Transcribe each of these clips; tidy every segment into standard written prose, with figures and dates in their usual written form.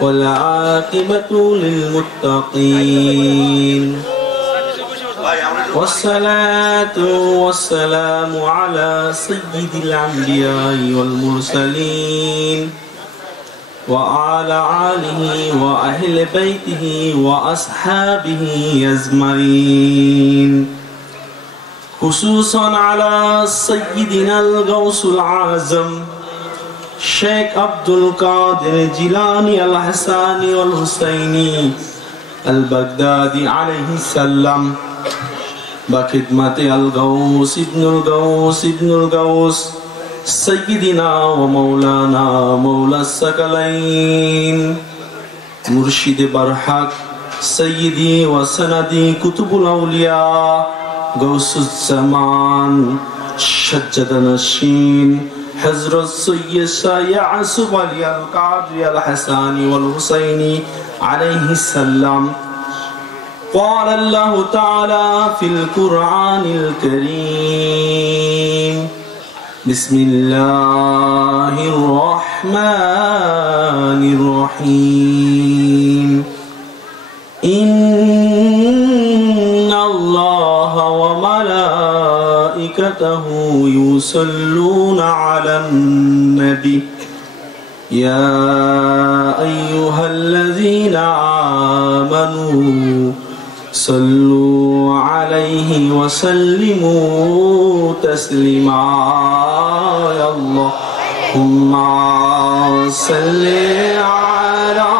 والعاقبة للمتقين والصلاة والسلام على سيد الأنبياء والمرسلين وعلى آله وأهل بيته وأصحابه أجمعين خصوصا على سيدنا الغوث العظم शेख अब्दुल कादिर जिलानी अल Hassani अल Husaini al Baghdadi अलैहिस्सलाम बखिदमत अल Ghaus Ibnul Ghaus सय्यिदिना व मौलाना मौला सकलैन मुर्शिद बरहक सय्यिदी व सनदी कुतुबुल औलिया गौसुज ज़मान शज्जद नशीन हज़रत सय्यद शाह यासूफ अली अल कादरी अल हसानी वल हुसैनी अलैहिस्सलाम क़ाल अल्लाहु तआला फ़िल क़ुरआनिल करीम बिस्मिल्लाहिर रहमानिर रहीम इन्नल्लाहा व मलाइकतहु युसल्लूना अलन नबी या अय्युहल्लज़ीना आमनू सल्लू अलैहि व सल्लिमू तस्लीमा अल्लाहुम्मा सल्लि अला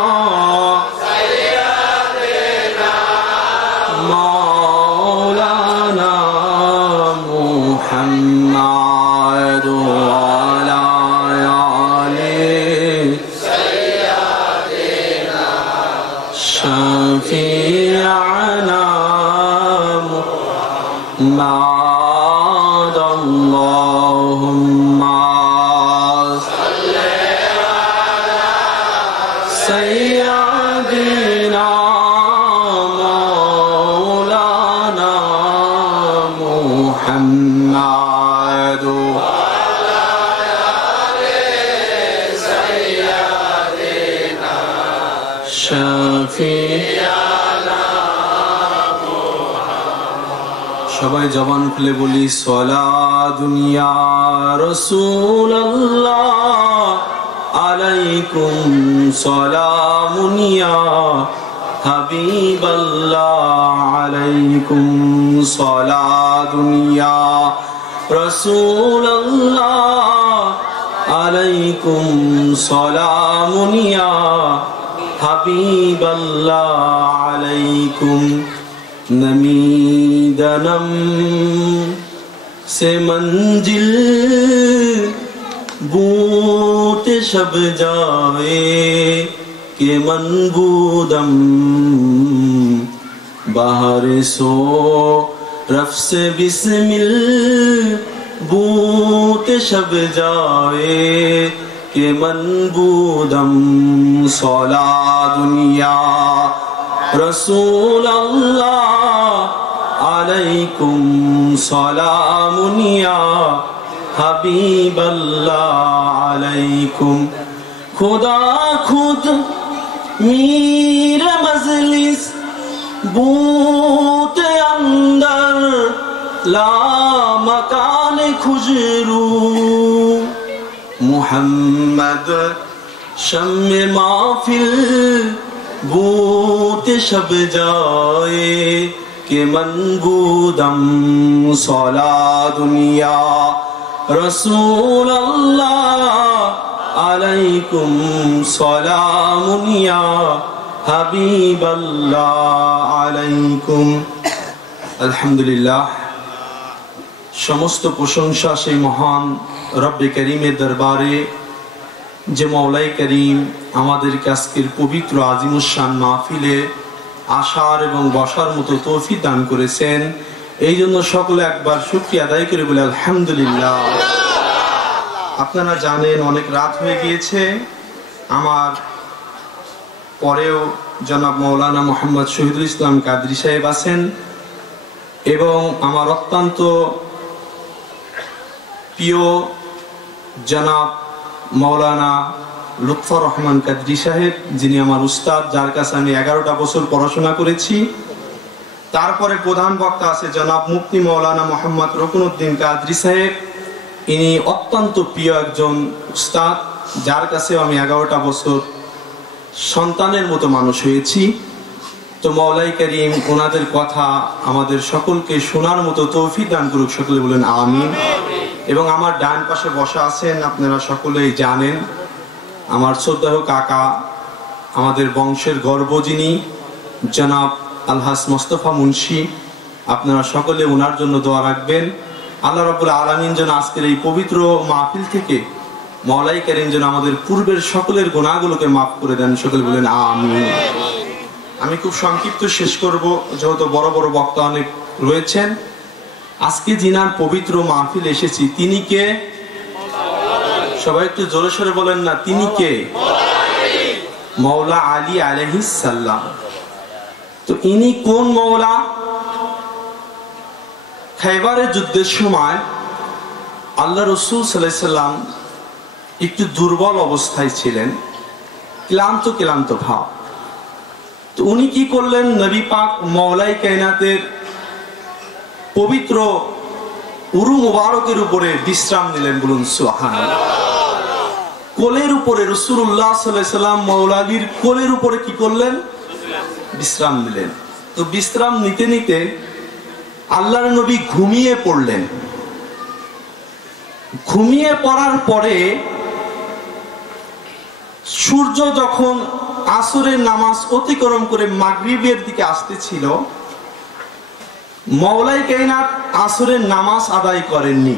সবাই জবান খুলে বলি সালাতুন ইয়া রাসূলুল্লাহ আলাইকুম সালামুন ইয়া হাবিবাল্লাহ আলাইকুম সালাতুন ইয়া রাসূলুল্লাহ আলাইকুম সালামুন ইয়া হাবিবাল্লাহ আলাইকুম नमीदनम से मंजिल बूत शब जाए के मनबूदम बाहर सो रफ से बिस्मिल बूत शब जाए के मनबूदम सौला दुनिया रसूल अल्लाह अलैकुम सलामुन या हबीब अल्लाह अलैकुम खुदा खुद मीर मजलिस बूत अंदर ला मकान खुजरू मुहम्मद शम्मे माफिल बूत शब जाए के मनबूदम सौला दुनिया रसूल अल्लाह अलैकुम सलामुन या हबीब अल्लाह अलैकुम। अल्हम्दुलिल्लाह समस्त प्रशंसा से महान रब्बे करीमेर दरबारे যে মওলাই করিম আমাদেরকে আজকের পবিত্র আজিমুশ-শান মাহফিলে আসার এবং বসার মতো তৌফিক দান করেছেন। এই জন্য সকলে একবার শুকরিয়া আদায় করে বলে আলহামদুলিল্লাহ। আপনারা জানেন অনেক রাত হয়ে গিয়েছে, আমার পরেও জনাব মাওলানা মোহাম্মদ শহীদুল ইসলাম কাদরী সাহেব আছেন এবং আমার অত্যন্ত প্রিয় জনাব मौलाना লুৎফর রহমান কাদরি সাহেব, যিনি আমার উস্তাদ, যার কাছে আমি 11টা বছর পড়াশোনা করেছি। তারপরে প্রধান বক্তা আছে জনাব মুফতি মাওলানা মোহাম্মদ রকুনউদ্দিন কাদরি সাহেব, ইনি অত্যন্ত প্রিয় একজন উস্তাদ, যার কাছে আমি 11টা বছর সন্তানের মতো মানুষ হয়েছি। তো মওলাই করিম ওনাদের কথা আমাদের সকলকে শোনার মতো তৌফিক দান করুক, সকলে বলেন আমিন। এবং আমার ডান পাশে বসা আছেন, আপনারা সকলেই জানেন, আমার শ্রদ্ধেয় কাকা, আমাদের বংশের গর্ব যিনি জনাব আলহাজ মোস্তফা মুন্সি, আপনারা সকলে ওনার জন্য দোয়া রাখবেন। আল্লাহ রাব্বুল আলামিন যেন আজকের এই পবিত্র মাহফিল থেকে মওলাই করিম যেন আমাদের পূর্বের সকলের গুনাহগুলোকে মাফ করে দেন, সকলে বলেন আমিন। আমি খুব সংক্ষিপ্ত শেষ করব, যেহেতু বড় বড় বক্তা অনেক রয়েছেন। আজকে যিনার পবিত্র মাহফিল এসেছি তিনি কে? সবাই একটু জোরে সোরে বলেন না, তিনি কে? মওলা আলী আলাইহিস সালাম। তো ইনি কোন মওলা? খাইবারের যুদ্ধের সময় আল্লাহ রাসূল সাল্লাল্লাহু আলাইহি সাল্লাম একটু দুর্বল অবস্থায় ছিলেন, ক্লান্ত ভাব। তো উনি কি করলেন? নবী পাক মওলাই কায়নাতের পবিত্র উরু মুবারকের উপরে বিশ্রাম নিলেন, বলুন সুবহানাল্লাহ। কোলের উপরে রাসূলুল্লাহ সাল্লাল্লাহু আলাইহি সাল্লাম মওলা আলীর কোলের উপরে কি করলেন? বিশ্রাম নিলেন। তো বিশ্রাম নিতে নিতে আল্লাহর নবী ঘুমিয়ে পড়লেন। ঘুমিয়ে পড়ার পরে সূর্য যখন আসরের নামাজ অতিক্রম করে মাগরিবের দিকে আসতেছিল, মওলাই কায়নাত আসরের নামাজ আদায় করেননি।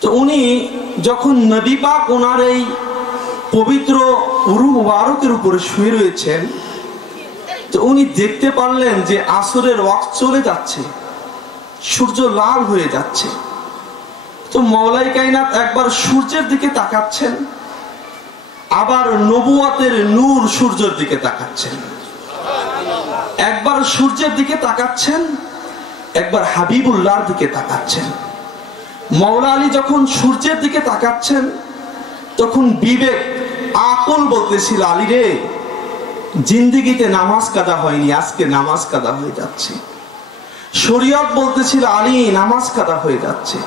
তো উনি যখন নবী পাক ওনার এই পবিত্র উরু মুবারকের উপরে শুয়ে রয়েছেন, তো উনি দেখতে পারলেন যে আসরের ওয়াক্ত চলে যাচ্ছে, সূর্য লাল হয়ে যাচ্ছে। তো মওলাই কায়নাত একবার সূর্যের দিকে তাকাচ্ছেন, আবার নবুয়তের নূর সূর্যের দিকে তাকাচ্ছেন। একবার সূর্যের দিকে তাকাচ্ছেন, একবার হাবিবুল্লাহর দিকে তাকাচ্ছেন। মওলা আলী যখন সূর্যের দিকে তাকাচ্ছেন, তখন বিবেক, আকল বলতেছিল, আলী রে, জিন্দেগিতে নামাজ কাদা হয়নি, আজকে নামাজ কাদা হয়ে যাচ্ছে। শরীয়ত বলতেছিল, আলী নামাজ কাদা হয়ে যাচ্ছে।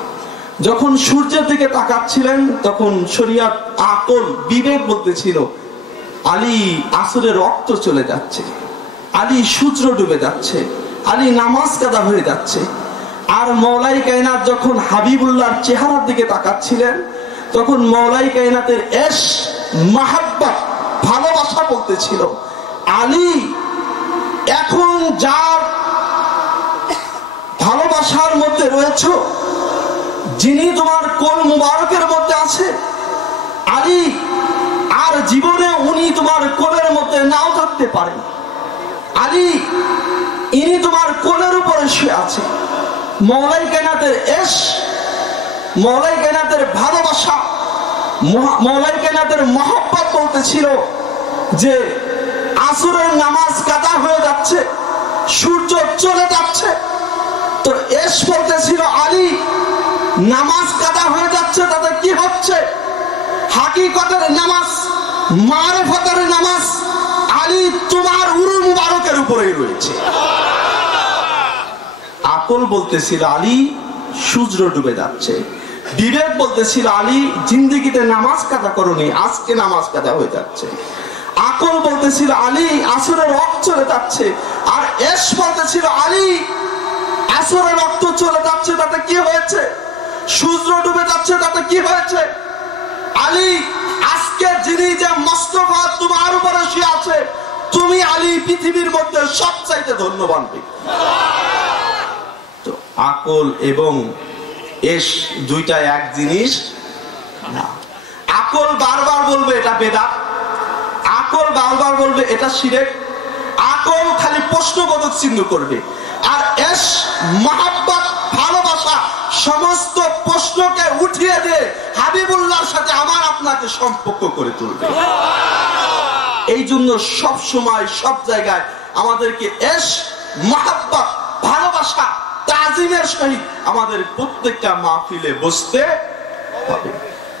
যখন সূর্যের দিকে তাকাচ্ছিলেন, তখন শরীয়ত, আকল, বিবেক বলতেছিল, আলী আসরের রক্ত চলে যাচ্ছে, আলী সূর্য ডুবে যাচ্ছে, আলী নামাজ কাদা হয়ে যাচ্ছে। আর মওলাই কায়নাত যখন হাবিবুল্লাহর চেহারার দিকে তাকাচ্ছিলেন, তখন মওলাই কায়নাতের এশ, মাহাব্বত, ভালোবাসা বলতেছিল, আলী এখন যার ভালোবাসার মধ্যে রয়েছে, যিনি তোমার কোল মুবারকের মধ্যে আছে, আলী আর জীবনে উনি তোমার কোলের মধ্যে নাও থাকতে পারেন, আলী ইনি তোমার কোলের উপরে শুয়ে আছে। মওলাই কায়নাতের এশ, মওলাই কায়নাতের ভালোবাসা, মওলাই কায়নাতের মহব্বত বলতেছিল যে আসরের নামাজ কাদা হয়ে যাচ্ছে, সূর্য চলে যাচ্ছে। তো এশ বলতেছিল, আলী নামাজ কাদা হয়ে যাচ্ছে, তাতে কি হচ্ছে? হাকিকতের নামাজ, মারিফতের নামাজ, আলী তোমার উরু মুবারকের উপরেই রয়েছে। আকল বলতেছিল, আলী সূর্য ডুবে যাচ্ছে। বিবেক বলতেছিল, আলী জিন্দেগিতে নামাজ কাদা করনি, আজকে নামাজ কাদা হয়ে যাচ্ছে। আকল বলতেছিল, আলী আসরের রক্ত চলে যাচ্ছে। আর এশ বলতেছিল, আলী আসরের রক্ত চলে যাচ্ছে, তাতে কি হয়েছে? সূর্য ডুবে যাচ্ছে, তাতে কি হয়েছে? আলী আজকে যিনি যে মোস্তফা তোমার উপরে শুয়ে আছে, তুমি আলী পৃথিবীর মধ্যে সবচাইতে ধন্যবান ব্যক্তি। তো আকল এবং এশ দুইটা এক জিনিস না। আকল বারবার বলবে এটা বেদাত, আকল বারবার বলবে এটা শিরক, আকল খালি প্রশ্নবোধক চিহ্ন করবে। আর এশ, মহব্বত, ভালোবাসা সমস্ত প্রশ্নকে উঠিয়ে দিয়ে হাবিবুল্লাহর সাথে আমার আপনাকে সম্পর্ক করে তুলবে। এই জন্য সব সময় সব জায়গায় আমাদেরকে এশ, মহব্বত, ভালোবাসা, তাজিমের সহিত আমাদের প্রত্যেকটা মাহফিলে বসতে হবে।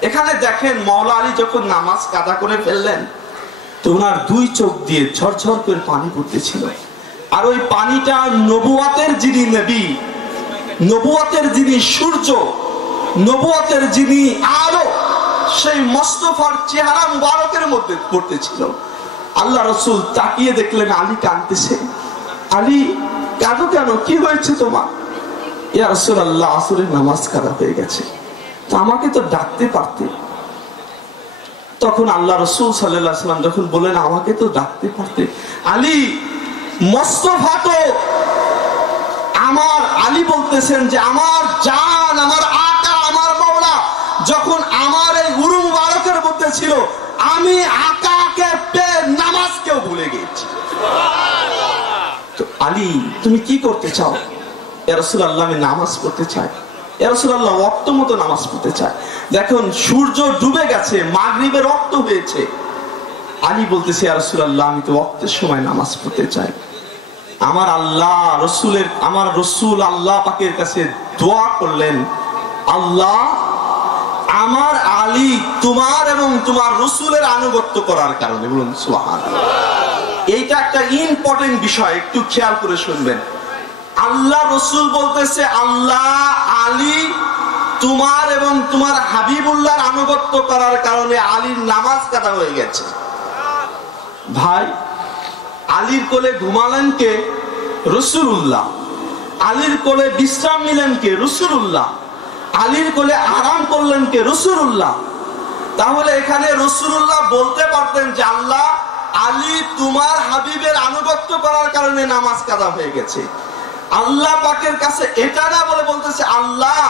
এখানে দেখেন মাওলা আলী যখন নামাজ কাদা করে ফেললেন তো ওনার দুই চোখ দিয়ে ঝরঝর করে পানি পড়তেছিল। আর ওই পানিটা নবুয়াতের যিনি নবী, নবুয়াতের যিনি সূর্য, নবুয়াতের যিনি আলো, সেই মোস্তফার চেহারা মুবারকের মধ্যে পড়তেছিল। আল্লাহ রাসূল তাকিয়ে দেখলেন আলী কাঁদতেছে। আলী কাঁদো কেন, কি হয়েছে তোমার? ইয়া রাসূলুল্লাহ, আসরের নামাজ কাদা হয়ে গেছে, তো আমাকে তো ডাকতে পারতে। তখন আল্লাহ রাসূল সাল্লাল্লাহু আলাইহি ওয়াসাল্লাম যখন বললেন আমাকে তো ডাকতে পারতে, আলী মোস্তফা তো আমার, আলী বলতেছেন যে আমার জান, আমার আকা, আমার মাওলা যখন আমার এই উরু মুবারকের মধ্যে ছিল, আমি আকাকে পেয়ে নামাজকেও ভুলে গেছি। তো আলী তুমি কি করতে চাও? ইয়া রাসূলুল্লাহ, আমি নামাজ পড়তে চাই। ইয়া রাসূলুল্লাহ, ওয়াক্ত মতো নামাজ পড়তে চাই। দেখুন সূর্য ডুবে গেছে, মাগরিবের ওয়াক্ত হয়েছে। আলী বলতেছে ইয়া রাসূলুল্লাহ, আমি তো ওয়াক্তের সময় নামাজ পড়তে চাই। আমার আল্লাহ রসুলের, আমার রসুল আল্লাহ পাকের কাছে দোয়া করলেন, আল্লাহ আমার আলী তোমার এবং তোমার রসুলের আনুগত্য করার কারণে, বলুন সুবহানাল্লাহ। এইটা একটা ইম্পর্টেন্ট বিষয়, একটু খেয়াল করে শুনবেন। আল্লাহ রসুল বলতেছে আল্লাহ আলী তোমার এবং তোমার হাবিবুল্লাহর আনুগত্য করার কারণে আলীর নামাজ কাদা হয়ে গেছে। ভাই, আলীর কোলে ঘুমালেন কে? রাসূলুল্লাহ। আলীর কোলে বিশ্রাম নিলেন কে? রাসূলুল্লাহ। আলীর কোলে আরাম করলেন কে? রাসূলুল্লাহ। তাহলে এখানে রাসূলুল্লাহ বলতে পারতেন যে আল্লাহ আলী তোমার হাবিবের আনুগত্য করার কারণে নামাজ কাদা হয়ে গেছে। আল্লাহ পাকের কাছে এটা না বলে বলতেছে আল্লাহ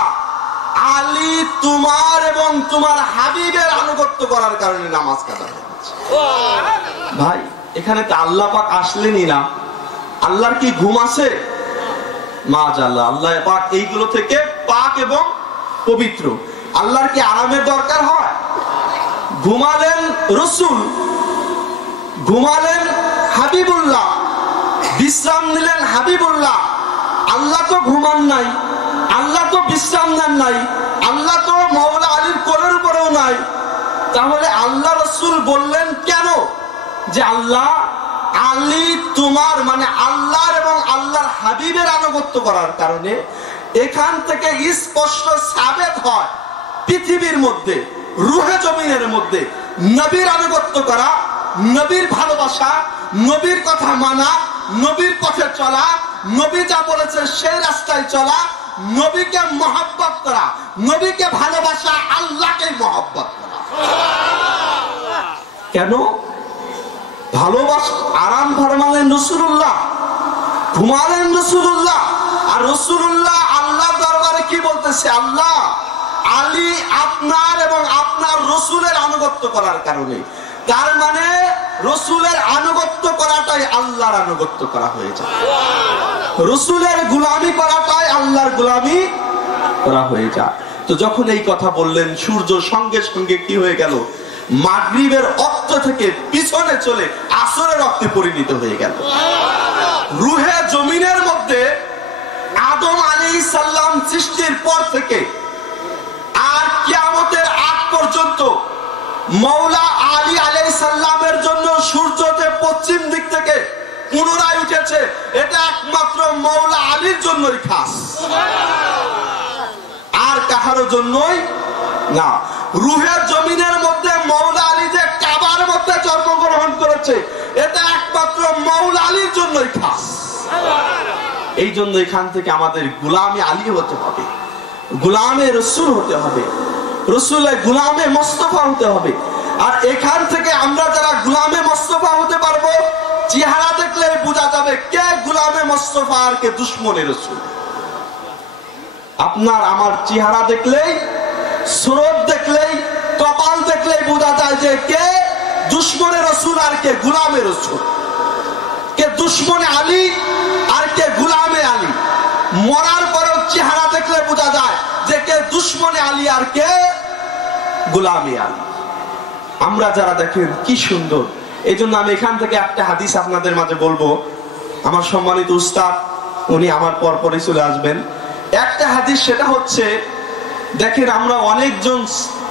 আলী তোমার এবং তোমার হাবিবের আনুগত্য করার কারণে নামাজ কাদা হয়ে গেছে। ভাই, এখানে তো আল্লাহ পাক আসলেনই না। আল্লাহর কি ঘুম আছে? মাশাআল্লাহ, আল্লাহ পাক এইগুলো থেকে পাক এবং পবিত্র। আল্লাহর কি আরামের দরকার হয়? ঘুমালেন রসুল, ঘুমালেন হাবিবুল্লাহ, বিশ্রাম নিলেন হাবিবুল্লাহ। আল্লাহ তো ঘুমান নাই, আল্লাহ তো বিশ্রাম নেন নাই, আল্লাহ তো মাওলা আলীর কোলের উপরেও নাই। তাহলে আল্লাহ রসুল বললেন কেন যে আল্লাহ আলী তোমার, মানে আল্লাহর এবং আল্লাহর হাবিবের আনুগত্য করার কারণে? এখান থেকে স্পষ্ট সাবেত হয় পৃথিবীর মধ্যে, রুহে জমিনের মধ্যে নবীর আনুগত্য করা, নবীর ভালোবাসা, নবীর কথা মানা, নবীর পথে চলা, নবী যা বলেছে সেই রাস্তায় চলা, নবীকে মহব্বত করা, নবীকে ভালোবাসা, আল্লাহকে মহব্বত করা। কেন? ভালোবাসা, আরাম ফরমালেন রাসূলুল্লাহ, ঘুমালেন রাসূলুল্লাহ। আর রাসূলুল্লাহ আল্লাহ দরবারে কি বলতেছে? আল্লাহ আলী আপনার এবং আপনার রসুলের আনুগত্য করার কারণে। তার মানে রসুলের আনুগত্য করাটাই আল্লাহর আনুগত্য করা হয়ে যায়, রসুলের গোলামি করাটাই আল্লাহর গোলামি করা হয়ে যায়। তো যখন এই কথা বললেন, সূর্য সঙ্গে সঙ্গে কি হয়ে গেল? মাগরিবের ওয়াক্ত থেকে পিছনে চলে আসরের ওয়াক্তে পরিণত হয়ে গেল। রুহে জমিনের মধ্যে আদম আলাইহিস সালাম সৃষ্টির পর থেকে আর কিয়ামতের আগ পর্যন্ত মাওলা আলী আলাইহিস সালামের জন্য সূর্য যে পশ্চিম দিক থেকে পুনরায় উঠেছে, এটা একমাত্র মাওলা আলীর জন্যই খাস, আর কাহারও জন্যই না। রুহের জমিনের মধ্যে মাওলা আলী যে কাবার মধ্যে জন্মগ্রহণ করেছে, এটা একমাত্র মাওলা আলীর জন্যই খাস। এই জন্য এখান থেকে আমাদের গোলামে আলী হতে হবে, গোলামে রসুল হতে হবে, রসুলের গোলামে মোস্তফা হতে হবে। আর এখান থেকে আমরা যারা গোলামে মোস্তফা হতে পারবো, চেহারা দেখলে বোঝা যাবে কে গোলামে মোস্তফা আর কে দুশমনে রসুল। আপনার আমার চেহারা দেখলেই, সুরত দেখলেই, কপাল দেখলেই বোঝা যায় যে কে দুশমনে রসুল আর কে গোলামে রসুল, কে দুশমনে আলী আর কে গোলামে আলী। মরার পরেও চেহারা দেখলে বোঝা যায় যে কে দুশমনে আলী আর কে গোলামে আলী। আমরা যারা দেখেন কি সুন্দর। এই জন্য আমি এখান থেকে একটা হাদিস আপনাদের মাঝে বলবো। আমার সম্মানিত উস্তাদ উনি আমার পরপরই চলে আসবেন। একটা হাদিস, সেটা হচ্ছে দেখেন আমরা অনেকজন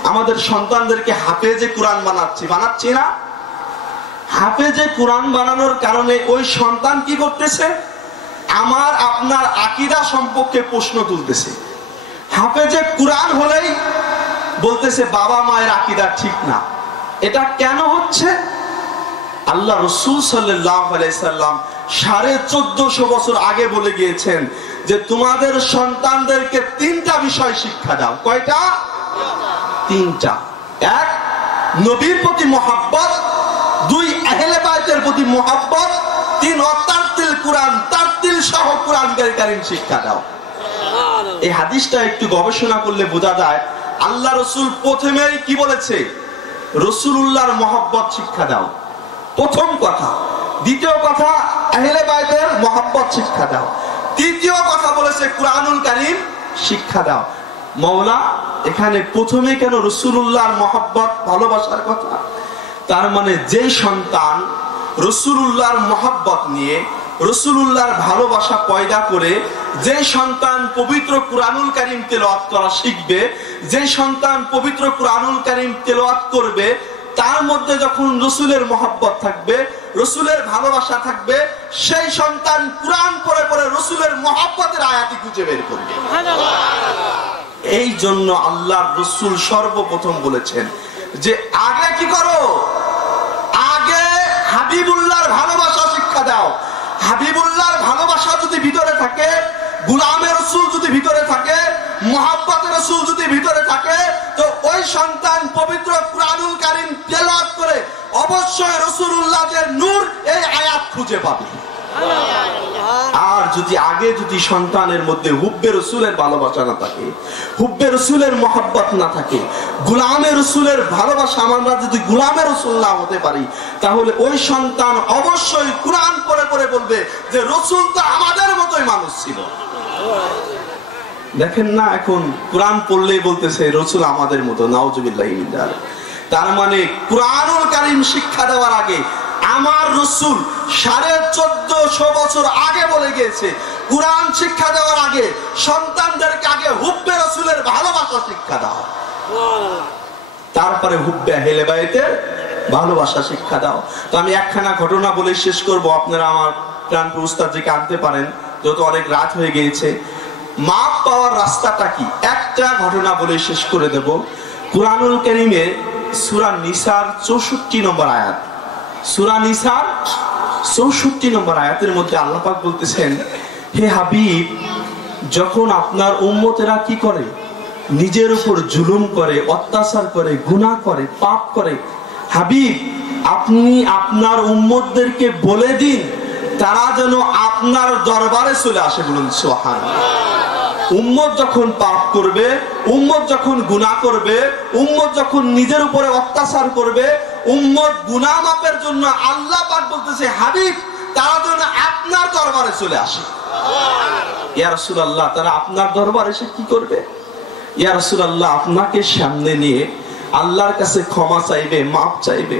আমাদের সন্তানদেরকে হাফেজে কোরআন বানাচ্ছি না? হাফেজে কোরআন বানানোর কারণে ওই সন্তান কি করতেছে? আমার আপনার আকীদা সম্পর্কে প্রশ্ন তুলতেছে। হাফেজে কোরআন হলেই বলতেছে বাবা মায়ের আকীদা ঠিক না। এটা কেন হচ্ছে? আল্লাহ রাসূল সাল্লাল্লাহু আলাইহি সাল্লাম 1450 বছর আগে বলে গিয়েছেন যে তোমাদের সন্তানদেরকে 3টা বিষয় শিক্ষা দাও। কয়টা? 3টা। 1, নবীর প্রতি মহব্বত, 2, আহলে বাইতের প্রতি মহব্বত, 3, তারতিল কোরআন, তারতিল সহ কোরআন কারীম শিক্ষা দাও। এই হাদিসটা একটু গবেষণা করলে বোঝা যায় আল্লাহ রাসূল প্রথমেই কি বলেছে? রাসূলুল্লাহর মহব্বত শিক্ষা দাও, প্রথম কথা। দ্বিতীয় কথা, আহলে বাইতের মহব্বত শিক্ষা দাও। তৃতীয় কথা বলেছে কুরআনুল কারীম শিক্ষা দাও। মাওলা এখানে প্রথমে কেন রাসূলুল্লাহর মহব্বত, ভালোবাসার কথা? তার মানে যে সন্তান রাসূলুল্লাহর মহব্বত নিয়ে, রাসূলুল্লাহর ভালোবাসা পয়দা করে যে সন্তান পবিত্র কুরআনুল কারীম তেলাওয়াত করা শিখবে, যে সন্তান পবিত্র কুরআনুল কারীম তেলাওয়াত করবে, তার মধ্যে যখন রাসূলের মহব্বত থাকবে, রাসূলের ভালোবাসা থাকবে, সেই সন্তান কুরআন পড়ে পড়ে রাসূলের মহব্বতের আয়াতই খুঁজে বের করবে। এই জন্য আল্লাহর রাসূল সর্বপ্রথম বলেছেন যে আগে কি করো? আগে হাবিবুল্লাহর ভালোবাসা শিক্ষা দাও। হাবিবুল্লাহর ভালোবাসা যদি ভিতরে থাকে, গোলামের রাসূল যদি ভিতরে থাকে, মহব্বতের রাসূল যদি ভিতরে থাকে, তো ওই সন্তান পবিত্র কুরআনুল কারীম তেলাওয়াত করে অবশ্যই রাসূলুল্লাহর নূর এই আয়াত খুঁজে পাবে। আর যদি সন্তানের মধ্যে হুব্বে রাসূলের ভালোবাসা না থাকে, হুব্বে রাসূলের মহব্বত না থাকে, গোলামের রাসূলের ভালোবাসা, আমরা যদি গোলামের রাসূল না হতে পারি, তাহলে ওই সন্তান অবশ্যই কুরআন পড়ে পড়ে বলবে যে রাসূল তো আমাদের মতোই মানুষ ছিল। দেখেন না, এখন কুরআন পড়লেই বলতেছে রাসূল আমাদের মতো, নাউজুবিল্লাহি মিন যালিক। তার মানে কুরআনুল কারীম শিক্ষা দেওয়ার আগে আমার রাসূল 1450 বছর আগে বলে গিয়েছে, কুরআন শিক্ষা দেওয়ার আগে সন্তানদেরকে আগে হুব্বে রাসূলের ভালোবাসা শিক্ষা দাও, তারপরে হুব্বে আহলে বাইতের ভালোবাসা শিক্ষা দাও। তো আমি একখানা ঘটনা বলে শেষ করব, আপনারা আমার প্রাণপ্রিয় উস্তাদজিকে আনতে পারেন, যেহেতু অনেক রাত হয়ে গিয়েছে। মাপ পাওয়ার রাস্তাটা কি, একটা ঘটনা বলে শেষ করে দেব। কুরআনুল কারীমের সূরা নিসার 64 নম্বর আয়াত, সূরা নিসার 64 নম্বর আয়াতের মধ্যে আল্লাহ পাক বলতেছেন, হে হাবিব, যখন আপনার উম্মতেরা কি করে? নিজের উপর জুলুম করে, অত্যাচার করে, গুনাহ করে, পাপ করে, হাবিব আপনি আপনার উম্মতদেরকে বলে দিন তারা যেন আপনার দরবারে চলে আসে। বলুন সুবহানাল্লাহ। উম্মত যখন পাপ করবে, উম্মত যখন গুনাহ করবে, উম্মত যখন নিজের উপরে অত্যাচার করবে, উম্মত গুনাহ মাপের জন্য আল্লাহ পাক বলতেছে হাবিব তারা যেন আপনার দরবারে চলে আসে। ইয়া রাসূলুল্লাহ, তারা আপনার দরবারে এসে কি করবে? ইয়া রাসূলুল্লাহ, আপনাকে সামনে নিয়ে আল্লাহর কাছে ক্ষমা চাইবে, মাপ চাইবে।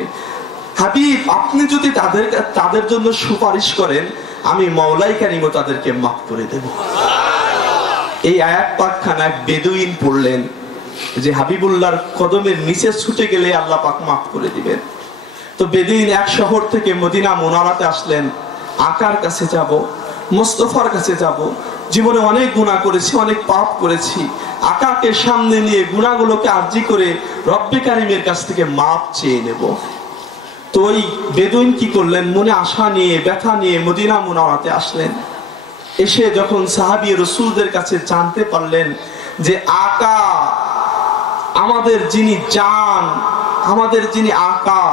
হাবিব আপনি যদি তাদের জন্য সুপারিশ করেন, আমি মাওলাই কারীমও তাদেরকে মাফ করে দেব। এই আয়াত পাকখানা বেদুইন পড়লেন যে হাবিবুল্লাহর কদমের নিচে ছুটে গেলে আল্লাহ পাক মাফ করে দিবেন। তো বেদুইন এক শহর থেকে মদিনা মুনাওয়ারাতে আসলেন, আকার কাছে যাব, মুস্তাফার কাছে যাব, জীবনে অনেক গুনাহ করেছি, অনেক পাপ করেছি, আকাকে সামনে নিয়ে গুনাহগুলোকে আরজি করে রব্বে কারীমের কাছ থেকে মাপ চেয়ে নেব। তো ওই বেদুইন কি করলেন? মনে আশা নিয়ে, ব্যথা নিয়ে মদিনা মুনাওয়ারাতে আসলেন। এসে যখন সাহাবী রাসূলদের কাছে জানতে পারলেন যে আকা, আমাদের যিনি জান, আমাদের যিনি আকা,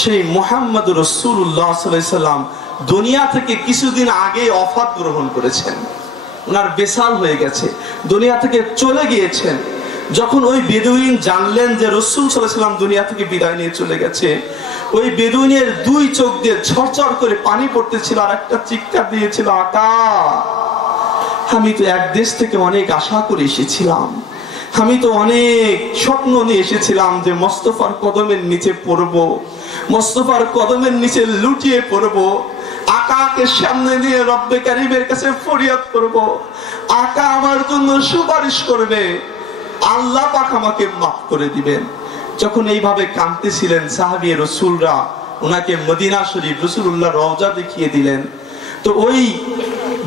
সেই মুহাম্মদ রাসূলুল্লাহ সাল্লাল্লাহু আলাইহি সাল্লাম দুনিয়া থেকে কিছুদিন আগে ওফাত গ্রহণ করেছেন, ওনার বেসাল হয়ে গেছে, দুনিয়া থেকে চলে গিয়েছেন। যখন ওই বেদুইন জানলেন যে রাসূল সাল্লাল্লাহু আলাইহি সাল্লাম দুনিয়া থেকে বিদায় নিয়ে চলে গেছে, ওই বেদুইনের দুই চোখ দিয়ে ঝরঝর করে পানি পড়তেছিল, আর একটা চিৎকার দিয়েছিল, আকা আমি তো এক দেশ থেকে অনেক আশা করে এসেছিলাম, আমি তো অনেক স্বপ্ন নিয়ে এসেছিলাম যে মুস্তাফার কদমের নিচে পড়বো, মুস্তাফার কদমের নিচে লুটিয়ে পড়বো, আকাকে সামনে নিয়ে রব্বে কারীমের কাছে ফরিয়াদ করব, আকা আমার জন্য সুপারিশ করবে। আল্লাহ পাক আমাকে মাফ করে দিবেন। যখন এইভাবে কাঁদতেছিলেন সাহাবী রাসূলরা ওনাকে মদিনা শরীফ রাসূলুল্লাহ রওজা দেখিয়ে দিলেন। তো ওই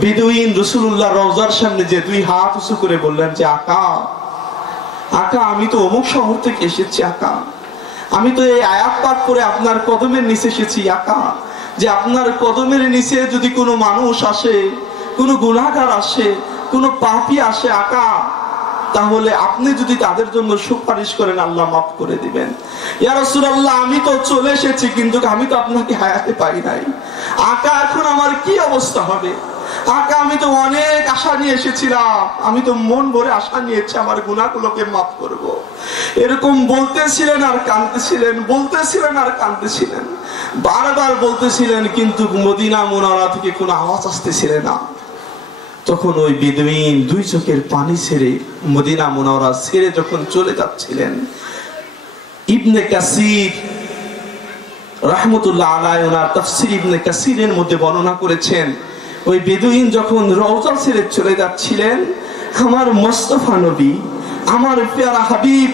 বেদুইন রাসূলুল্লাহ রওজার সামনে যে দুই হাত উঁচু করে বললেন যে আকা আকা আমি তো অমুক শহর থেকে এসেছি আকা, আমি তো এই আয়াত পাঠ করে আপনার কদমের নিচে এসেছি আকা, যে আপনার কদমের নিচে যদি কোনো মানুষ আসে, কোনো গুনাহগার আসে, কোনো পাপী আসে আকা, তাহলে আপনি যদি তাদের জন্য সুপারিশ করেন আল্লাহ মাফ করে দিবেন। ইয়া রাসূলুল্লাহ আমি তো চলে এসেছি কিন্তু আমি তো আপনাকে হায়াতে পাই নাই আকা, এখন আমার কি অবস্থা হবে আকা? আমি তো অনেক আশা নিয়ে এসেছিলাম, আমি তো মন ভরে আশা নিয়েছি আমার গুনাহগুলোকে মাফ করব। এরকম বলতেছিলেন আর কাঁদতেছিলেন, বলতেছিলেন আর কাঁদতেছিলেন, বারবার বলতেছিলেন, কিন্তু মদিনা মুনাওয়ারা থেকে কোনো আওয়াজ আসতেছিল না। তখন ওই বেদুইন দুই চোখের পানি ছেড়ে মদিনা মুনাওয়ারা ছেড়ে যখন চলে যাচ্ছিলেন, ইবনে কাসির রাহমাতুল্লাহ আলাইহি ওনার তাফসীর ইবনে কাসিরের মধ্যে বর্ণনা করেছেন, ওই বেদুইন যখন রওজা ছেড়ে চলে যাচ্ছিলেন, আমার মুস্তাফা নবী, আমার প্যারা হাবিব,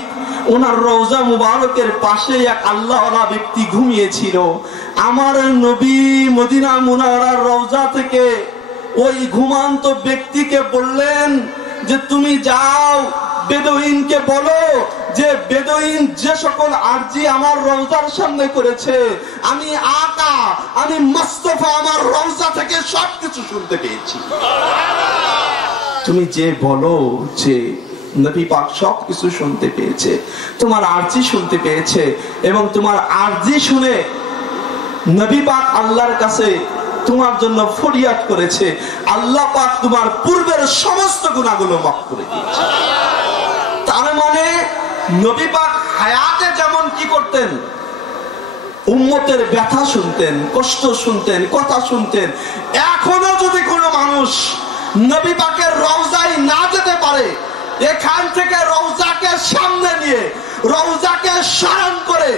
ওনার রওজা মুবারকের পাশে এক আল্লাহওয়ালা ব্যক্তি ঘুমিয়েছিল। আমার নবী মদিনা মুনাওয়ারার রওজা থেকে ওই ঘুমান্ত ব্যক্তিকে বললেন যে তুমি যাও বেদুইনকে বলো যে বেদুইন যে সকল আরজি আমার রওজার সামনে করেছে, আমি আকা, আমি মুস্তাফা আমার রওজা থেকে সবকিছু শুনতে পেয়েছি। তুমি যে বলো যে নবী পাক সবকিছু শুনতে পেয়েছে, তোমার আরজি শুনতে পেয়েছে, এবং তোমার আরজি শুনে নবী পাক আল্লাহর কাছে তোমার জন্য ফরিয়াদ করেছে, আল্লাহ পাক তোমার পূর্বের সমস্ত গুনাহগুলো মাফ করে দিয়েছে। তার মানে নবী পাক হায়াতে যেমন কি করতেন, উম্মতের ব্যথা শুনতেন, কষ্ট শুনতেন, কথা শুনতেন। এখনো যদি কোনো মানুষ নবী পাকের রওজায় না যেতে পারে, এখান থেকে রওজাকে সামনে নিয়ে রওজাকে স্মরণ করে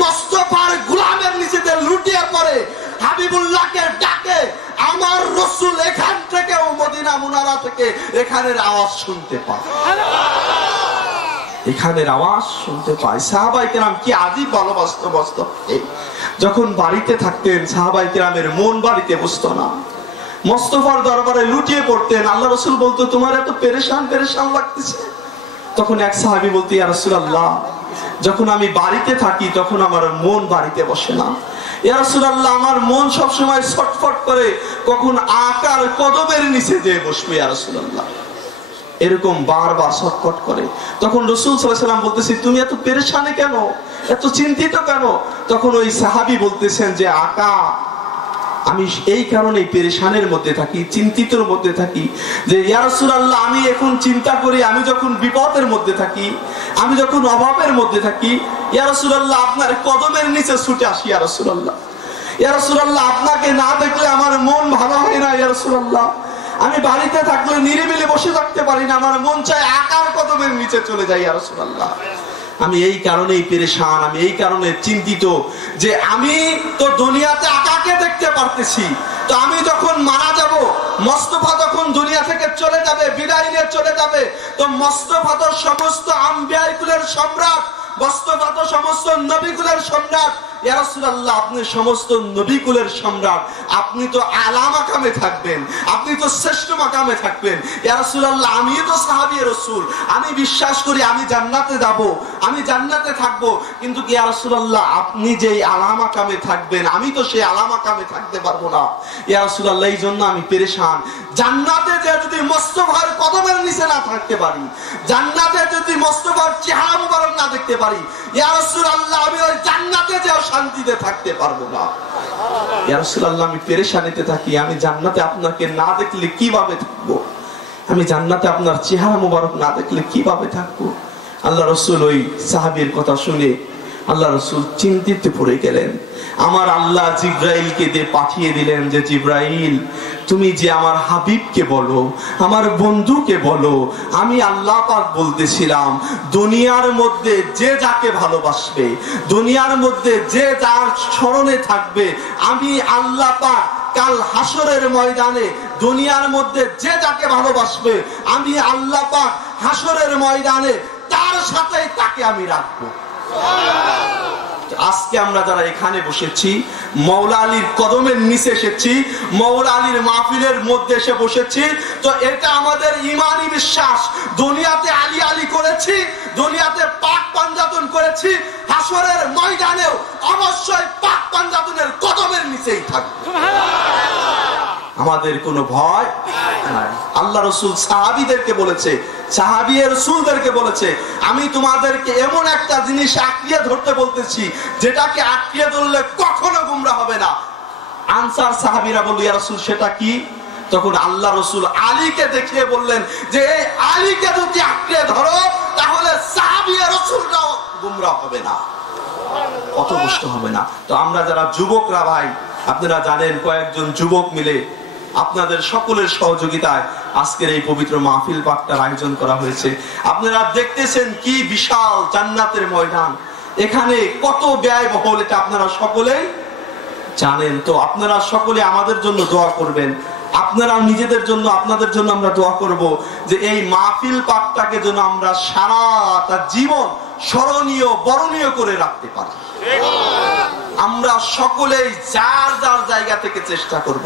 মুস্তাফার গোলামের নিচেতে লুটিয়ে পড়ে হাবিবুল্লাহকে ডাকে, আমার রাসূল এখান থেকে মদিনা মুনাওয়ারা থেকে এখানের আওয়াজ শুনতে পায়, এখানের আওয়াজ শুনতে পায়। সাহাবায়ে কেরাম কি আজীব ভালোবাসত। যখন বাড়িতে থাকতেন সাহাবায়ে কেরামের মন বাড়িতে বসতো না, মুস্তাফার দরবারে লুটিয়ে পড়তেন। আল্লাহ রাসূল বলতো তোমার এত পেরেশান পেরেশান লাগতেছে। তখন এক সাহাবী বলতো ইয়া রাসূলুল্লাহ যখন আমি বাড়িতে থাকি তখন আমার মন বাড়িতে বসে না, ইয়া রাসূলুল্লাহ আমার মন সব সময় ছটফট করে কখন আকার কদমের নিচে যেয়ে বসবে ইয়া রাসূলুল্লাহ, এরকম বারবার ছটফট করে। তখন রাসূল সাল্লাল্লাহু আলাইহি ওয়াসাল্লাম বলতেছে তুমি এত পেরেশানে কেন, এত চিন্তিত কেন? তখন ওই সাহাবী বলতেছেন যে আকা আমি এই কারণে পেরেশানের মধ্যে থাকি, চিন্তিতর মধ্যে থাকি, যে ইয়া রাসূলুল্লাহ আমি এখন চিন্তা করি আমি যখন বিপদের মধ্যে থাকি, আমি যখন অভাবের মধ্যে থাকি, ইয়া রাসূলুল্লাহ আপনার কদমের নিচে ছুটে আসি ইয়া রাসূলুল্লাহ, ইয়া রাসূলুল্লাহ আপনাকে না দেখলে আমার মন ভালো হয় না ইয়া রাসূলুল্লাহ, আমি বাড়িতে থাকলে নিরিবিলি বসে থাকতে পারি না, আমার মন চায় আকার কদমের নিচে চলে যাই ইয়া রাসূলুল্লাহ। আমি এই কারণেই পেরেশান, আমি এই কারণে চিন্তিত যে আমি তো দুনিয়াতে আকাকে দেখতে পারতেছি, তো আমি যখন মারা যাব, মুস্তাফা যখন দুনিয়া থেকে চলে যাবে, বিদায় নিয়ে চলে যাবে, তো মুস্তাফা তো সমস্ত আম্বিয়া কুলের সম্রাট, মুস্তাফা তো সমস্ত নবী কুলের সম্রাট, ইয়া রাসূলুল্লাহ আপনি সমস্ত নবী কুলের সম্রাট, আপনি তো আলা মাকামে থাকবেন, আপনি তো শ্রেষ্ঠ মাকামে থাকবেন। ইয়া রাসূলুল্লাহ আমি তো সাহাবী রাসূল, আমি বিশ্বাস করি আমি জান্নাতে যাব, আমি জান্নাতে থাকব, কিন্তু ইয়া রাসূলুল্লাহ আপনি যে আলা মাকামে থাকবেন আমি তো সেই আলা মাকামে থাকতে পারবো না। ইয়া রাসূলুল্লাহ এই জন্য আমি পেরেশান। জান্নাতে যে যদি মুস্তাফার কদমের নিচে না থাকতে পারি, জান্নাতে যদি মুস্তাফার চেহারা মুবারক না দেখতে পারি, ইয়া রাসূলুল্লাহ আমি ওই জান্নাতে যে শান্তিতে থাকতে পারবো না। ইয়া রাসূলুল্লাহ আমি পেরেশানিতে থাকি, আমি জান্নাতে আপনাকে না দেখলে কিভাবে থাকবো, আমি জান্নাতে আপনার চেহারা মুবারক না দেখলে কিভাবে থাকবো। আল্লাহ রাসূল ওই সাহাবীর কথা শুনে আল্লাহ রাসূল চিন্তিত পড়ে গেলেন। আমার আল্লাহ জিবরাইলকে দিয়ে পাঠিয়ে দিলেন যে জিবরাইল তুমি যে আমার হাবিবকে বলো, আমার বন্ধুকে বলো, আমি আল্লাহ পাক বলতেছিলাম দুনিয়ার মধ্যে যে যাকে ভালোবাসবে, দুনিয়ার মধ্যে যে যার স্মরণে থাকবে, আমি আল্লাহ পাক কাল হাসরের ময়দানে দুনিয়ার মধ্যে যে যাকে ভালোবাসবে, আমি আল্লাহ পাক হাসরের ময়দানে সাথেই তাকে আমি রাখবো। আজকে আমরা যারা এখানে বসেছি, মওলা আলীর কদমের নিচে এসেছি, মওলা আলীর মাহফিলের মধ্যে এসে বসেছি, তো এটা আমাদের ঈমানি বিশ্বাস। দুনিয়াতে আলী আলী করেছি, দুনিয়াতে পাক পাঞ্জাতন করেছি, হাসরের ময়দানেও অবশ্যই পাক পাঞ্জাতনের কদমের নিচেই থাকবে। আমাদের কোনো ভয় নাই। আল্লাহ রাসূল সাহাবীদেরকে বলেছে, সাহাবী রাসূলদেরকে বলেছে, আমি তোমাদেরকে এমন একটা জিনিস আঁকড়িয়ে ধরতে বলতেছি যেটাকে আঁকড়িয়ে ধরলে কখনো গোমরা হবে না। আনসার সাহাবীরা বলল, ইয়া রাসূল সেটা কি? তখন আল্লাহ রাসূল আলীকে দেখিয়ে বললেন যে এই আলীকে যদি আঁকড়িয়ে ধরো তাহলে সাহাবী রাসূলরাও গোমরা হবে না, কত কষ্ট হবে না। তো আমরা যারা যুবকরা ভাই, আপনারা জানেন কয়েকজন যুবক মিলে আপনাদের সকলের সহযোগিতায় আজকের এই পবিত্র মাহফিল পাকটার আয়োজন করা হয়েছে। আপনারা দেখতেছেন কি বিশাল জান্নাতের ময়দান, এখানে কত ব্যয়বহুল এটা আপনারা সকলেই জানেন। তো আপনারা সকলে আমাদের জন্য দোয়া করবেন, আপনারা নিজেদের জন্য, আপনাদের জন্য আমরা দোয়া করব যে এই মাহফিল পাকটাকে যেন আমরা সারাটা জীবন স্মরণীয় বরণীয় করে রাখতে পারি। আমরা সকলেই যার যার জায়গা থেকে চেষ্টা করব।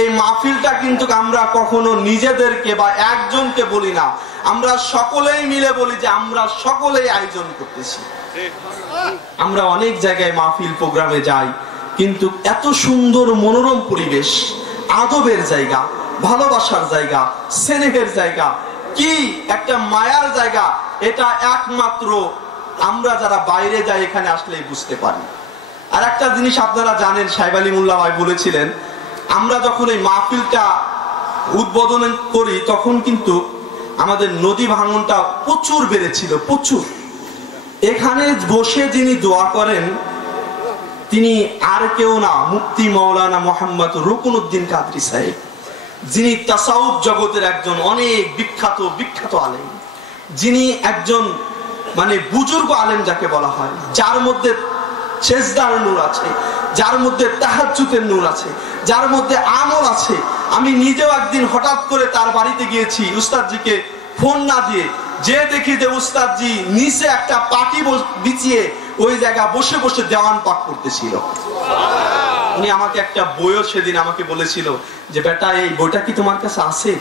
এই মাহফিলটা কিন্তু আমরা কখনো নিজেদেরকে বা একজনকে বলি না, আমরা সকলেই মিলে বলি যে আমরা সকলেই আয়োজন করতেছি। আমরা অনেক জায়গায় মাহফিল প্রোগ্রামে যাই, কিন্তু এত সুন্দর মনোরম পরিবেশ, আদবের জায়গা, ভালোবাসার জায়গা, স্নেহের জায়গা, কি একটা মায়ার জায়গা, এটা একমাত্র আমরা যারা বাইরে যাই এখানে আসলেই বুঝতে পারি। আর একটা জিনিস আপনারা জানেন, সাহেব আলী মোল্লা ভাই বলেছিলেন, আমরা যখন এই মাহফিলটা উদ্বোধন করি তখন কিন্তু আমাদের নদী ভাঙনটা প্রচুর বেড়েছিল, প্রচুর। এখানে বসে যিনি দোয়া করেন তিনি আর কেউ না, মুফতি মাওলানা মোহাম্মদ রুকনউদ্দিন কাদরী সাহেব, যিনি তাসাউফ জগতের একজন অনেক বিখ্যাত আলেম, যিনি একজন মানে বুজুর্গ আলেম যাকে বলা হয়, যার মধ্যে সেজদার নূর আছে, যার মধ্যে তাহাজ্জুদের নূর আছে, যার মধ্যে আমল আছে। আমি নিজেও একদিন হঠাৎ করে তার বাড়িতে গিয়েছি, উস্তাদজিকে ফোন না দিয়ে, যে দেখি যে উস্তাদজি নিচে একটা পাটি বিছিয়ে ওই জায়গা বসে বসে দেওয়ান পাক করতেছিল। উনি আমাকে একটা বইও সেদিন আমাকে বলেছিল যে বেটা এই বইটা কি তোমার কাছে আছে?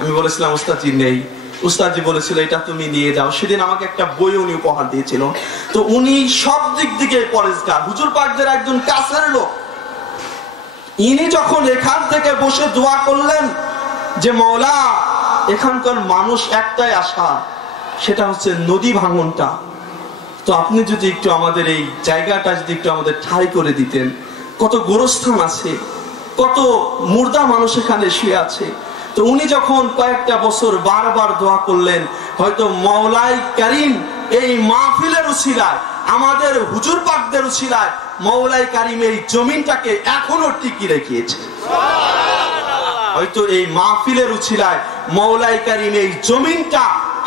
আমি বলেছিলাম উস্তাদজি নেই। উস্তাদজি বলেছিল এটা তুমি নিয়ে যাও। সেদিন আমাকে একটা বই উনি উপহার দিয়েছিল। তো উনি সব দিক থেকে পরেজগার, হুজুর পাকদের একজন কাছের লোক। ইনি যখন এখান থেকে বসে দোয়া করলেন যে মওলা এখানকার মানুষ একটাই আশা, সেটা হচ্ছে নদী ভাঙনটা, তো আপনি যদি একটু আমাদের এই জায়গাটা যদি একটু আমাদের ঠাঁই করে দিতেন, কত গোরস্থান আছে, কত মুর্দা মানুষ এখানে শুয়ে আছে। তো উনি যখন কয়েকটা বছর বারবার দোয়া করলেন, হয়তো মওলাই কারীম এই মাহফিলের উসিলায়, আমাদের হুজুর পাকদের উসিলায় মওলাই কারীম এই জমিনটাকে এখনো টিকিয়ে রেখেছে। হয়তো এই মাহফিলের উসিলায় মওলাই কারীম এই জমিনটা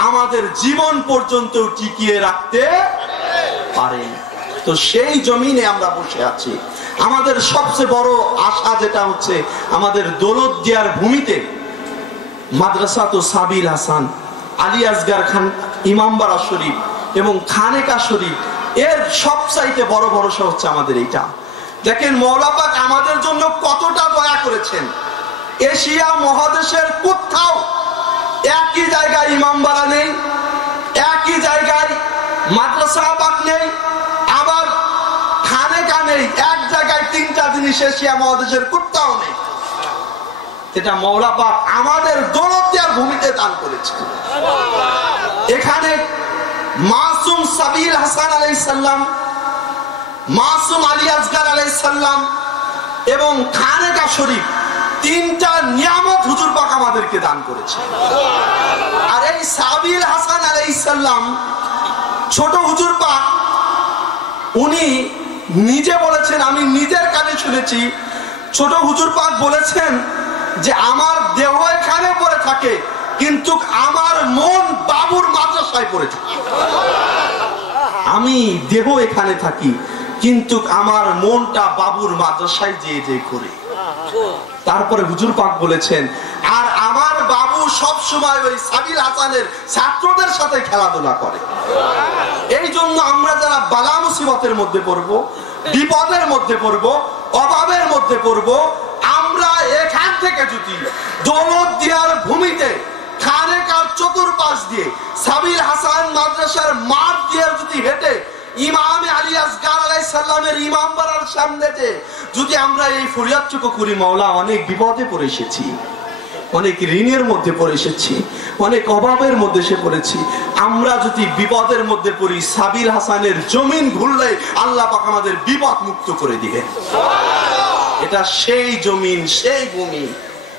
আমাদের জীবন পর্যন্ত টিকিয়ে রাখতে পারে। তো সেই জমিনে আমরা বসে আছি। আমাদের সবচেয়ে বড় আশা যেটা হচ্ছে আমাদের দৌলতদিয়ার ভূমিতে মাদ্রাসাতুল সাবিল হাসান, আলী আসগার খান ইমামবাড়া শরীফ এবং খানেকা শরীফ, এর সবচাইতে বড় ভরসা হচ্ছে আমাদের এইটা। দেখেন মওলা পাক আমাদের জন্য কতটা দয়া করেছেন। এশিয়া মহাদেশের কোথাও একই জায়গায় ইমামবাড়া নেই, একই জায়গায় মাদ্রাসা পাক নেই, আবার খানেকা নেই। এক জায়গায় তিনটা জিনিস এশিয়া মহাদেশের কোথাও নেই। এটা মওলা পাক আমাদের দৌলতদিয়ার ভূমিতে দান করেছেন। এখানে মাসুম সাবিল হাসান আলাইহিস সালাম, মাসুম আলী আসগার আলাইহিস সালাম এবং খানেকা শরীফ, তিনটা নিয়ামত হুজুর পাক আমাদেরকে দান করেছে। আর এই সাবিল হাসান আলাইহিস সালাম ছোট হুজুর পাক উনি নিজে বলেছেন, আমি নিজের কানে শুনেছি, ছোট হুজুর পাক বলেছেন যে আমার দেহ এখানে পড়ে থাকে কিন্তু আমার মন বাবুর মাদ্রাসায় পড়ে থাকে। আমি দেহ এখানে থাকি কিন্তু আমার মনটা বাবুর মাদ্রাসায় যেয়ে যেয়ে করে। তারপরে হুজুর পাক বলেছেন আর আমার বাবু সব সময় ওই সাবিল হাসানের ছাত্রদের সাথে খেলাধুলা করে। এই জন্য আমরা যারা বালা মুসিবতের মধ্যে পড়বো, বিপদের মধ্যে পড়বো, অভাবের মধ্যে পড়বো, আমরা এখান থেকে যদি দৌলতদিয়ার ভূমিতে খানেকার চতুর্পাশ দিয়ে সাবির হাসান মাদ্রাসার মাঠ দিয়ে যদি হেঁটে ইমাম আলী আসগার আলাইহিস সালামের ইমাম বাড়ার সামনে যদি আমরা এই ফরিয়াদটুকু করি, মাওলা অনেক বিপদে পড়ে এসেছি, অনেক ঋণের মধ্যে পড়ে এসেছি, অনেক অভাবের মধ্যে এসে পড়েছি, আমরা যদি বিপদের মধ্যে পড়ি, সাবির হাসানের জমিন ঘুরলে আল্লাহ পাক আমাদের বিপদ মুক্ত করে দিবেন। এটা সেই জমিন, সেই ভূমি।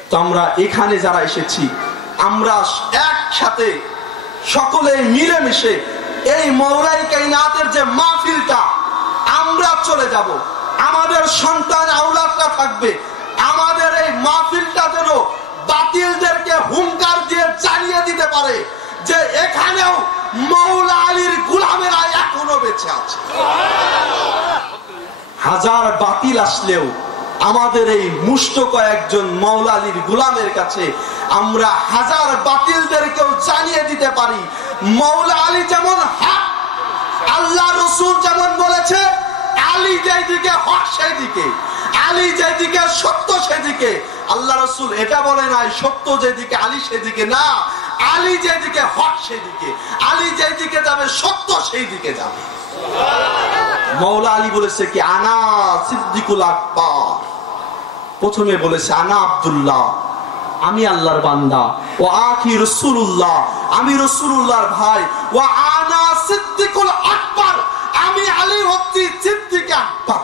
তো আমরা এখানে যারা এসেছি, আমরা একসাথে সকলে মিলেমিশে এই মওলাই কায়নাতের যে মাহফিলটা আমরা চলে যাব, আমাদের সন্তান আওলাদরা থাকবে, আমাদের এই মাহফিলটা যেন বাতিলদেরকে হুঙ্কার দিয়ে জানিয়ে দিতে পারে যে এখানেও মওলা আলীর গোলামেরা এখনো বেঁচে আছে। হাজার বাতিল আসলেও আমাদের এই মুষ্ট কয়েকজন মওলা আলীর গোলামের কাছে আমরা হাজার বাতিলদেরকেও জানিয়ে দিতে পারি মওলা আলী যেমন হক, আল্লাহ রাসূল যেমন বলেছে আলী যেদিকে হক সেদিকে, আলী যেদিকে সত্য সেদিকে। আল্লাহ রাসূল এটা বলে নাই সত্য যেদিকে আলী সেদিকে না, আলী যেদিকে হক সেদিকে, আলী যেদিকে যাবে সত্য সেই দিকে যাবে। মওলা আলী বলেছে কি আনা সিদ্দিকুল আকবার, প্রথমে বলেছে আনা আব্দুল্লাহ, আমি আল্লাহর বান্দা, ও আখি রাসূলুল্লাহ, আমি রাসূলুল্লাহর ভাই, ও আনা সিদ্দিকুল আকবার, আমি আলী হচ্ছি সিদ্দিক আকবর,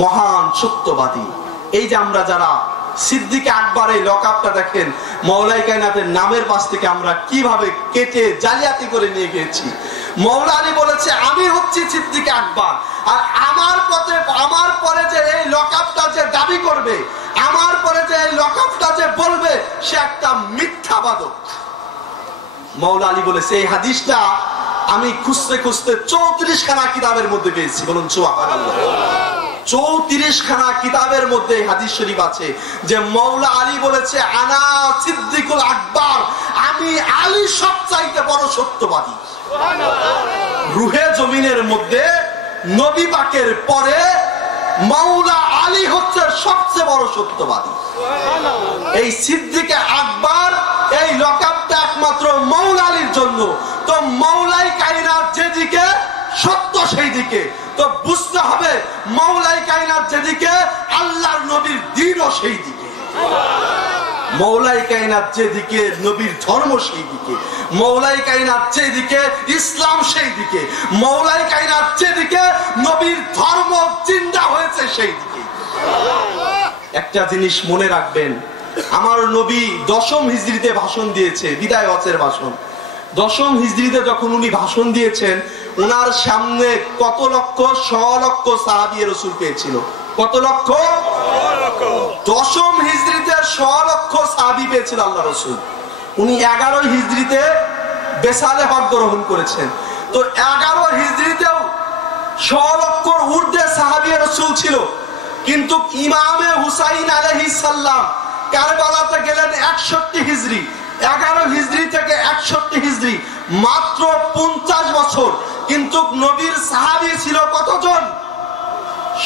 মহান সত্যবাদী। এই যে আমরা যারা সিদ্দিক আকবর এই লকাবটা দেখেন মওলাই কায়নাতের নামের পাশ থেকে আমরা কিভাবে কেটে জালিয়াতি করে নিয়ে গিয়েছি। মওলা আলী বলেছে আমি হচ্ছি সিদ্দিক আকবর, আর আমার পরে যে এই লকাবটা যে দাবি করবে, আমার পরে যে এই লকাবটা যে বলবে, সে একটা মিথ্যাবাদক। মওলা আলী বলেছে এই হাদিসটা আমি খুঁজতে খুঁজতে 34 খানা কিতাবের মধ্যে পেয়েছি, বলুন সুবহানাল্লাহ। 34 খানা কিতাবের মধ্যে হাদিস শরীফ আছে যে মওলা আলী বলেছে আনা সিদ্দিকুল আকবর, আমি আলী সবচাইতে বড় সত্যবাদী। রুহে জমিনের মধ্যে নবী পাকের পরে মওলা আলী হচ্ছে সবচেয়ে বড় সত্যবাদী। এই সিদ্দিকে আকবর এই লকাবটা একমাত্র মওলা আলীর জন্য। তো মওলাই কায়নাত যেদিকে সত্য সেই দিকে, তো বুঝতে হবে মওলাই কায়নাত যেদিকে আল্লাহর নবীর দ্বীনও সেই দিকে, মওলাই কায়নাত যেদিকে নবীর ধর্ম সেই দিকে, মওলাই কায়নাত যেদিকে ইসলাম সেই দিকে, মওলাই কায়নাত যেদিকে নবীর ধর্ম জিন্দা হয়েছে সেই দিকে। একটা জিনিস মনে রাখবেন, আমার নবী 10ম হিজরিতে ভাষণ দিয়েছে, বিদায় হজের ভাষণ। 10ম হিজরিতে যখন উনি ভাষণ দিয়েছেন, উনার সামনে কত লক্ষ, 100 লক্ষ সাহাবী রাসূল পেয়েছিল। কত লক্ষ? 10ম হিজরিতে 100 লক্ষ সাহাবী পেয়েছিল আল্লাহ রাসূল। উনি 11 হিজরিতে বেসালে হক গ্রহণ করেছেন। তো 11 হিজরিতেও 100 লক্ষর ঊর্ধ্বে সাহাবী রাসূল ছিল। কিন্তু ইমামে হুসাইন আলাইহিস সালাম কারবালাতে গেলেন 61 হিজরি, 11 হিজরি থেকে 61 হিজরি, মাত্র 50 বছর। কিন্তু নবীর সাহাবী ছিল কতজন?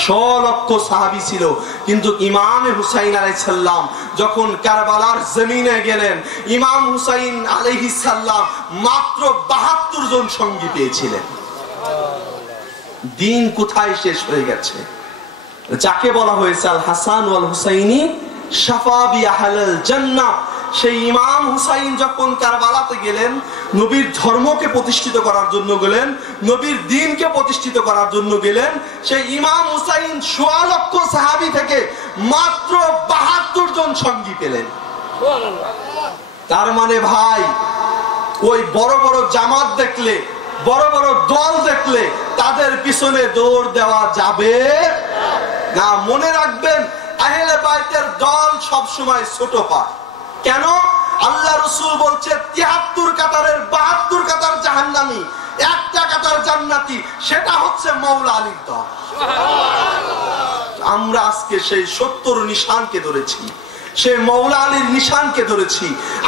100 লক্ষ সাহাবী ছিল। কিন্তু ইমাম হুসাইন আলাইহিস সালাম যখন কারবালার জমিনে গেলেন, ইমাম হুসাইন আলাইহিস সালাম মাত্র 72 জন সঙ্গী পেয়েছিলেন। দিন কোথায় শেষ হয়ে গেছে? যাকে বলা হয়েছে আল হাসান ওয়াল হুসাইনি শাফাবি আহলাল জান্নাহ, সেই ইমাম হুসাইন যখন কারবালাতে গেলেন, নবীর ধর্মকে প্রতিষ্ঠিত করার জন্য গেলেন, নবীর দ্বীনকে প্রতিষ্ঠিত করার জন্য গেলেন। সেই ইমাম হুসাইন 100 লক্ষ সাহাবী থেকে মাত্র 72 জন সঙ্গী পেলেন। তার মানে ভাই, ওই বড় বড় জামাত দেখলে, বড় বড় দল দেখলে তাদের পিছনে দৌড় দেওয়া যাবে না। মনে রাখবেন, আহলে বাইতের দল সব সময় ছোট হয়। কেন? আল্লাহ রাসূল বলছে 73 কাতারের 72 কাতার জাহান্নামী, একটা কাতার জান্নাতি, সেটা হচ্ছে মওলা আলীর দল। আমরা আজকে সেই 70 নিশানকে ধরেছি, সেই মৌলা আলীর নিশানকে ধরেছি।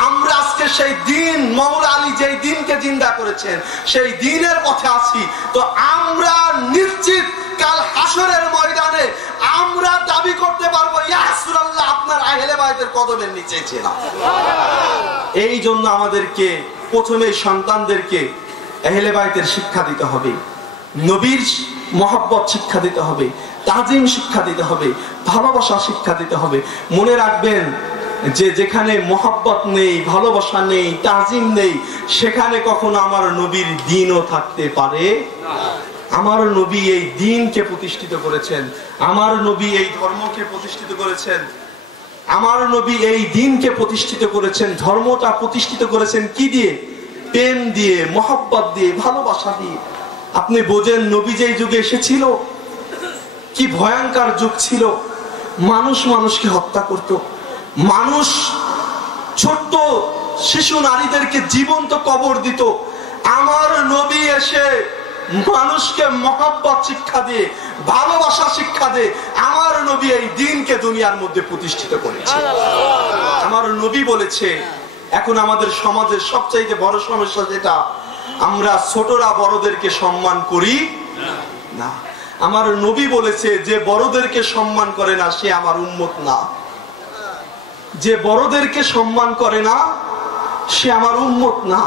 আমরা আজকে সেই দিন, মৌলা আলী যেই দিনকে জিন্দা করেছেন সেই দিনের পথে আছি। তো আমরা নিশ্চিত কাল হাসরের ময়দানে আমরা দাবি করতে পারবো, ইয়া রাসূলুল্লাহ আপনার আহলে বাইতের কদমের নিচে ছিলাম। এই জন্য আমাদেরকে প্রথমে সন্তানদেরকে আহলে বাইতের শিক্ষা দিতে হবে, নবীর মহব্বত শিক্ষা দিতে হবে, তাজিম শিক্ষা দিতে হবে, ভালোবাসা শিক্ষা দিতে হবে। মনে রাখবেন যে যেখানে মহব্বত নেই, ভালোবাসা নেই, তাজিম নেই, সেখানে কখনো আমার নবীর দ্বীনও থাকতে পারে না। আমার নবী এই দ্বীনকে প্রতিষ্ঠিত করেছেন, আমার নবী এই ধর্মকে প্রতিষ্ঠিত করেছেন, আমার নবী এই দ্বীনকে প্রতিষ্ঠিত করেছেন। ধর্মটা প্রতিষ্ঠিত করেছেন কি দিয়ে? প্রেম দিয়ে, মহব্বত দিয়ে, ভালোবাসা দিয়ে। আপনি বোঝেন নবী যেই যুগে এসেছিল কি ভয়ঙ্কর যুগ ছিল। মানুষ মানুষকে হত্যা করত, মানুষ ছোট্ট শিশু নারীদেরকে জীবন্ত কবর দিত। আমার নবী এসে মানুষকে মহব্বত শিক্ষা দিয়ে, ভালোবাসা শিক্ষা দিয়ে আমার নবী এই দ্বীনকে দুনিয়ার মধ্যে প্রতিষ্ঠিত করেছে। আমার নবী বলেছে, এখন আমাদের সমাজের সবচাইতে বড় সমস্যা যেটা, আমরা ছোটরা বড়দেরকে সম্মান করি না। আমার নবী বলেছে, যে বড়দেরকে সম্মান করে না সে আমার উম্মত না। যে বড়দেরকে সম্মান করে না সে আমার উম্মত না।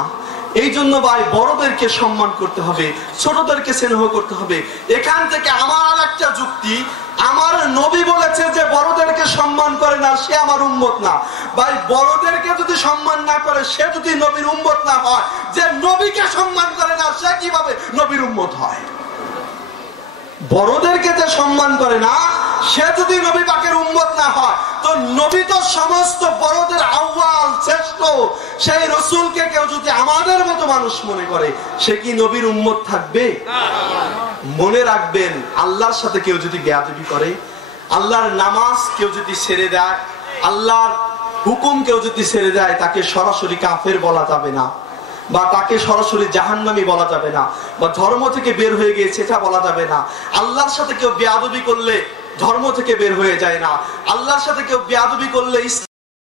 এই জন্য ভাই বড়দেরকে সম্মান করতে হবে, ছোটদেরকে স্নেহ করতে হবে। এখান থেকে আমার একটা যুক্তি, আমার নবী বলেছে যে বড়দেরকে সম্মান করে না সে আমার উম্মত না। ভাই বড়দেরকে যদি সম্মান না করে সে যদি নবীর উম্মত না হয়, যে নবীকে সম্মান করে না সে কিভাবে নবীর উম্মত হয়? বড়দেরকে যে সম্মান করে না সে যদি নবী পাকের উম্মত না হয়, তো নবী তো সমস্ত বড়দের আউয়াল শ্রেষ্ঠ, সেই রাসূলকে কেউ যদি আমাদের মতো মানুষ মনে করে সে কি নবীর উম্মত থাকবে? মনে রাখবেন, আল্লাহর সাথে কেউ যদি বেয়াদবি করে, আল্লাহর নামাজ কেউ যদি ছেড়ে দেয়, আল্লাহর হুকুম কেউ যদি ছেড়ে দেয়, তাকে সরাসরি কাফের বলা যাবে না, বা তাকে সরাসরি জাহান্নামী বলা যাবে না, বা ধর্ম থেকে বের হয়ে গিয়েছে এটা বলা যাবে না। আল্লাহর সাথে কেউ বেয়াদবি করলে ধর্ম থেকে বের হয়ে যায় না। আল্লাহর সাথে কেউ বেয়াদবি করলে